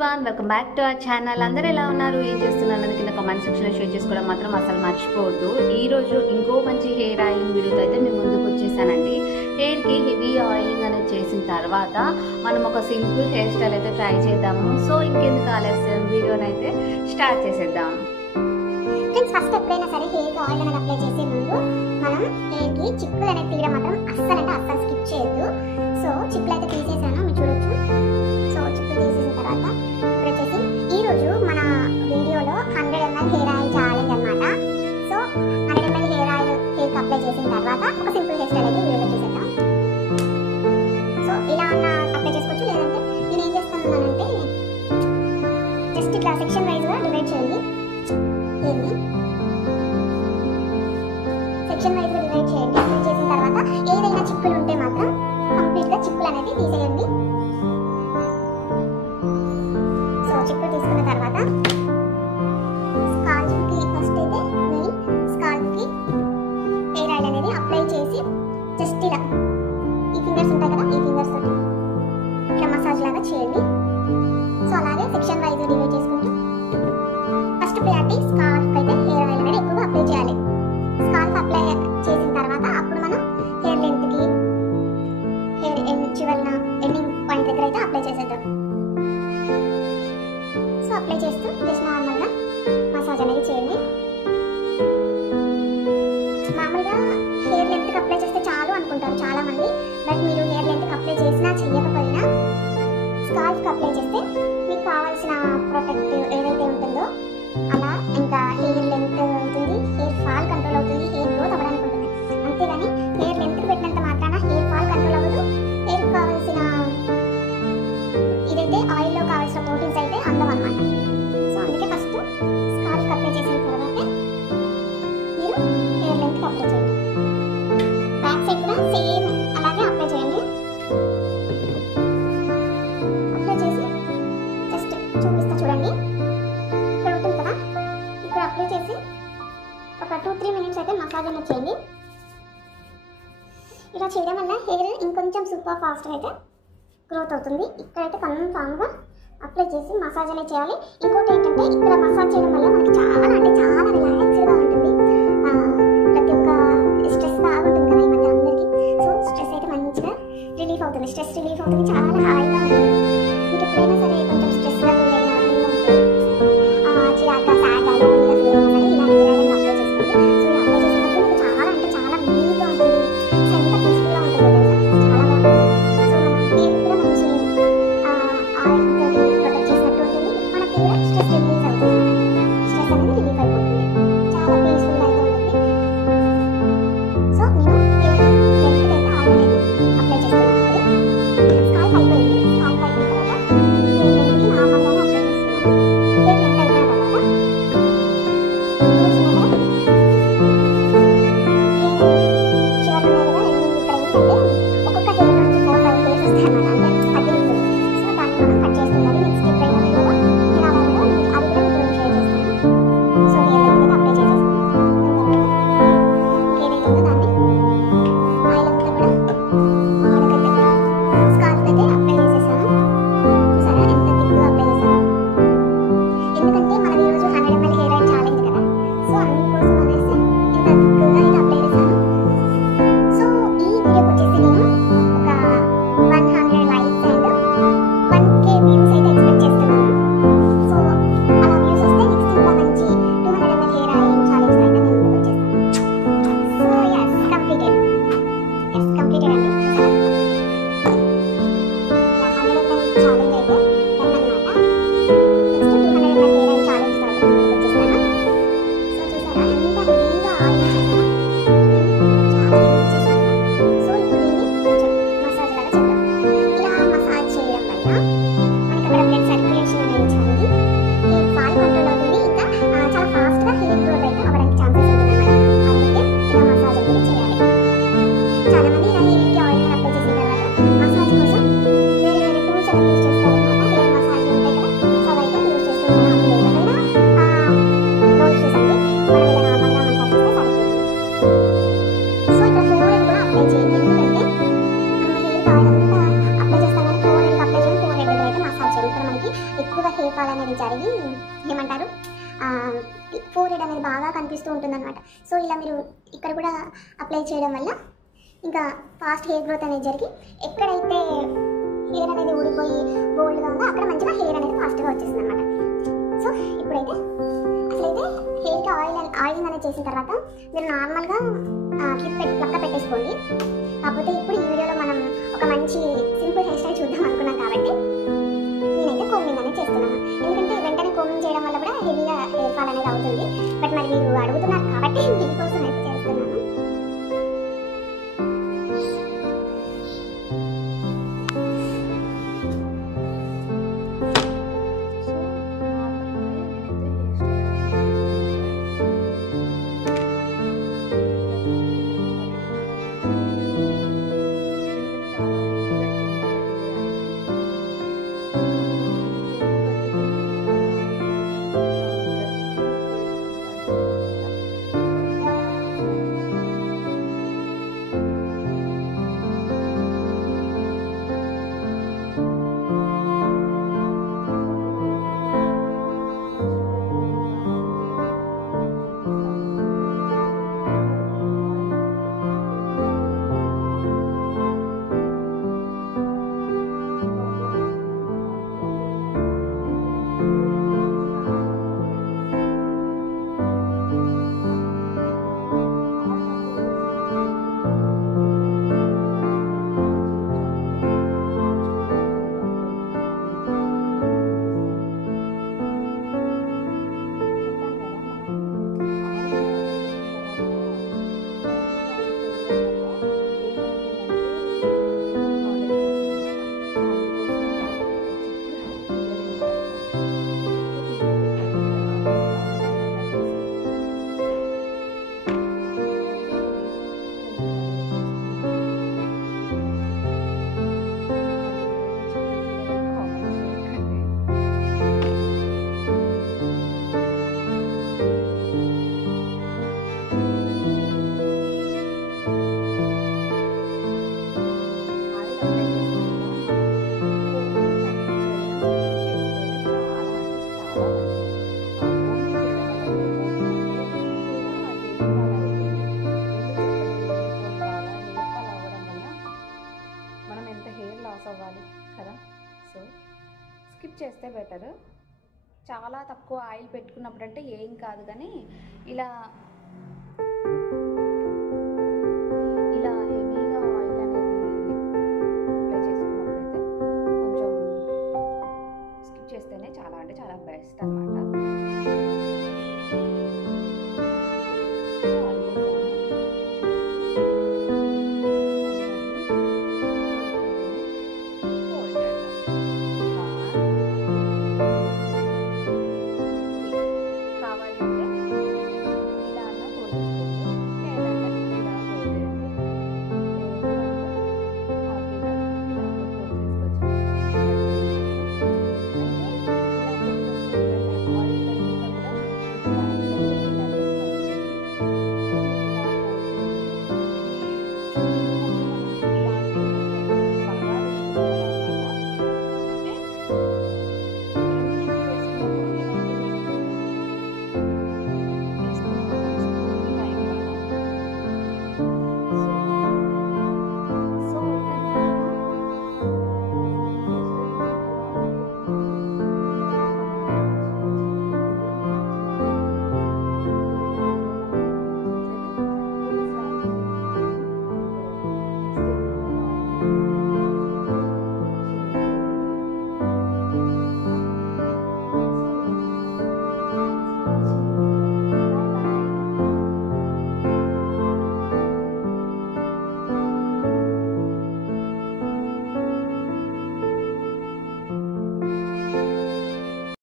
Everyone, welcome back to our channel. అందరూ ఎలా ఉన్నారు, ఏం చేస్తున్నారు అని కింద కామెంట్ సెక్షన్లో షేర్ చేసుకోవడం మాత్రం అసలు మర్చిపోవద్దు. ఈరోజు ఇంకో మంచి హెయిర్ ఆయిలింగ్ వీడియోతో అయితే మేము ముందుకు వచ్చేసానండి. హెయిర్కి హెవీ ఆయిలింగ్ అనేది చేసిన తర్వాత మనం ఒక సింపుల్ హెయిర్ స్టైల్ అయితే ట్రై చేద్దాము. సో ఇంకెందుకు ఆలస్యం, వీడియోని అయితే స్టార్ట్ చేసేద్దాం. ఫ్రెండ్స్, ఫస్ట్ ఎప్పుడైనా సరే హెయిర్కి ఆయిల్ అనేది అప్లై చేసే ముందు మనం హెయిర్కి చిక్కులు అనేది తీయడం మాత్రం అస్సలు స్కిప్ చేయొద్దు. సో చిక్కులు అయితే తీసేసాను, మీరు చూడొచ్చు. సో చిక్కులు తీసేసిన తర్వాత ఇప్పుడు వచ్చేసి ఈరోజు మన వీడియోలో 100 ml హెయిర్ ఆయిల్ ఛాలెంజ్ అనమాట. సో 100 ml హెయిర్ ఆయిల్ హెయిర్కి అప్లై చేసిన తర్వాత ఒక సింపుల్ హెయిర్ స్టైల్ అయితే వీడియోలో చూసేద్దాం. సో ఇలా ఉన్న అప్లై చేసుకోవచ్చు, లేదంటే నేను ఏం చేస్తున్నానంటే జస్ట్ ఇట్లా సెక్షన్ వైజ్గా డివైడ్ చేయండి. హెయిర్ని సెక్షన్ వైజ్గా డివైడ్ చేయండి. డివైడ్ చేసిన తర్వాత ఏదైనా చిక్కులు ఉంటే మాత్రం కంప్లీట్గా చిక్కులు అనేది తీసేయండి. సో చిక్కులు తీసుకున్న తర్వాత స్కాల్ప్కి ఫస్ట్ అయితే మెయిన్ స్కాల్ప్కి హెయిర్ ఆయిల్ అనేది అప్లై చేసి జస్ట్ ఇలా ఈ ఫింగర్స్ ఉంటాయి కదా, ఈ ఫింగర్స్ తోటి ఇలా మసాజ్ లాగా చేయండి. సో అలాగే సెక్షన్ వైజ్గా డివైడ్ చేసుకుంటూ ఫస్ట్ ప్రయారిటీ స్కాల్ప్ అయితే హెయిర్ ఆయిల్ అనేది ఎక్కువగా అప్లై చేయాలి. స్కాల్ప్ అప్లై చేసిన తర్వాత అప్పుడు మనం హెయిర్ లెంత్కి హెయిర్ చివరిన ఎండింగ్ పాయింట్ దగ్గర అయితే అప్లై చేసేద్దాం. సో అప్లై చేస్తూ జస్ట్ నార్మల్గా మసాజ్ అనేది చేయండి. మామూలుగా హెయిర్ లెంత్కి అప్లై చేస్తే చాలు అనుకుంటారు చాలామంది. బట్ మీరు హెయిర్ లెంత్కి అప్లై చేసినా చేయకపోయినా స్కాల్ప్కి అప్లై చేస్తే మీకు కావాల్సిన ప్రొటెక్టివ్ ఏదైతే ఉంటుందో అలా ఇంకా హెయిర్ లెంత్ అవుతుంది, హెయిర్ ఫాల్ కంట్రోల్ అవుతుంది, హెయిర్ గ్రోత్ అవ్వడానికి ఉంటుంది. అంతేగాని హెయిర్ లెంత్ పెట్టినంత మాత్రాన హెయిర్ ఫాల్ కంట్రోల్ అవ్వదు. హెయిర్కి కావాల్సిన ఇదైతే ఆయిల్లో కావాల్సిన ప్రోటీన్స్ అయితే అందం అనమాట. సో అందుకే ఫస్ట్ స్కాల్ప్కి అప్లై చేసిన తర్వాతే మీరు హెయిర్ లెంత్కి అప్లై చేయండి. బ్యాక్ సైడ్ కూడా సేమ్ అలాగే అప్లై చేయండి. అప్లై చేసి జస్ట్ చూపిస్తా చూడండి. అప్లై చేసి ఒక 2-3 మినిట్స్ అయితే మసాజ్ అనేది చేయండి. ఇలా చేయడం వల్ల హెయిర్ ఇంకొంచెం సూపర్ ఫాస్ట్గా అయితే గ్రోత్ అవుతుంది. ఇక్కడైతే కన్ఫామ్గా అప్లై చేసి మసాజ్ అనేది చేయాలి. ఇంకోటి ఏంటంటే ఇక్కడ మసాజ్ చేయడం వల్ల మనకి చాలా రిలాక్స్గా ఉంటుంది. ప్రతి ఒక్క స్ట్రెస్ బాగుంటుంది కదా ఈ మధ్య అందరికీ. సో స్ట్రెస్ అయితే మంచిగా రిలీఫ్ అవుతుంది, స్ట్రెస్ రిలీఫ్ అవుతుంది, చాలా హాయిగా ఉంటుంది. మీకు ఎప్పుడైనా సరే కొంచెం స్ట్రెస్గా ఫీల్ అయినా చిరాగ్గా సాడ్గా లోన్లీగా ఫీల్ అయినా సరే ఇలా హెయిర్ ఆయిల్ అప్లై చేసుకోండి. సో ఇలా అప్లై చేసినప్పుడు మీకు చాలా నీట్గా ఉంటుంది, ఎంత పీస్ఫుల్గా ఉంటుంది, చాలా బాగుంటుంది. సో మన హెయిర్ కూడా మంచి ఆయిల్ తోటి ప్రొటెక్ట్ చేసినట్టు ఉంటుంది. మనకి కూడా స్ట్రెస్ రిలీజ్ అవుతుంది, స్ట్రెస్ అనేది రిలీఫ్ అయిపోతుంది. చాలా కనిపిస్తూ ఉంటుందన్నమాట. సో ఇలా మీరు ఇక్కడ కూడా అప్లై చేయడం వల్ల ఇంకా ఫాస్ట్ హెయిర్ గ్రోత్ అనేది జరిగి ఎక్కడైతే హెయిర్ అనేది ఊడిపోయి బోల్డ్గా ఉందో అక్కడ మంచిగా హెయిర్ అనేది ఫాస్ట్గా వచ్చేస్తుంది అనమాట. సో ఇప్పుడైతే అసలైతే హెయిర్కి ఆయిలింగ్ అనేది చేసిన తర్వాత మీరు నార్మల్గా క్లిప్ పక్క పెట్టేసుకోండి. కాకపోతే ఇప్పుడు ఈ వీడియోలో మనం ఒక మంచి సింపుల్ హెయిర్ స్టైల్ చూద్దాం అనుకున్నాం కాబట్టి నేనైతే కోమింగ్ అనేది చేస్తున్నాను. ఎందుకంటే వెంటనే కోమింగ్ చేయడం వల్ల కూడా హెవీగా హెయిర్ ఫాల్ అనేది అవుతుంది. బట్ మరి మీరు అడుగుతున్నారు కాబట్టి మీకోసం అయితే చేస్తున్నాను. అవ్వాలి కదా. సో స్కిప్ చేస్తే బెటర్. చాలా తక్కువ ఆయిల్ పెట్టుకున్నప్పుడు అంటే ఏం కాదు, కానీ ఇలా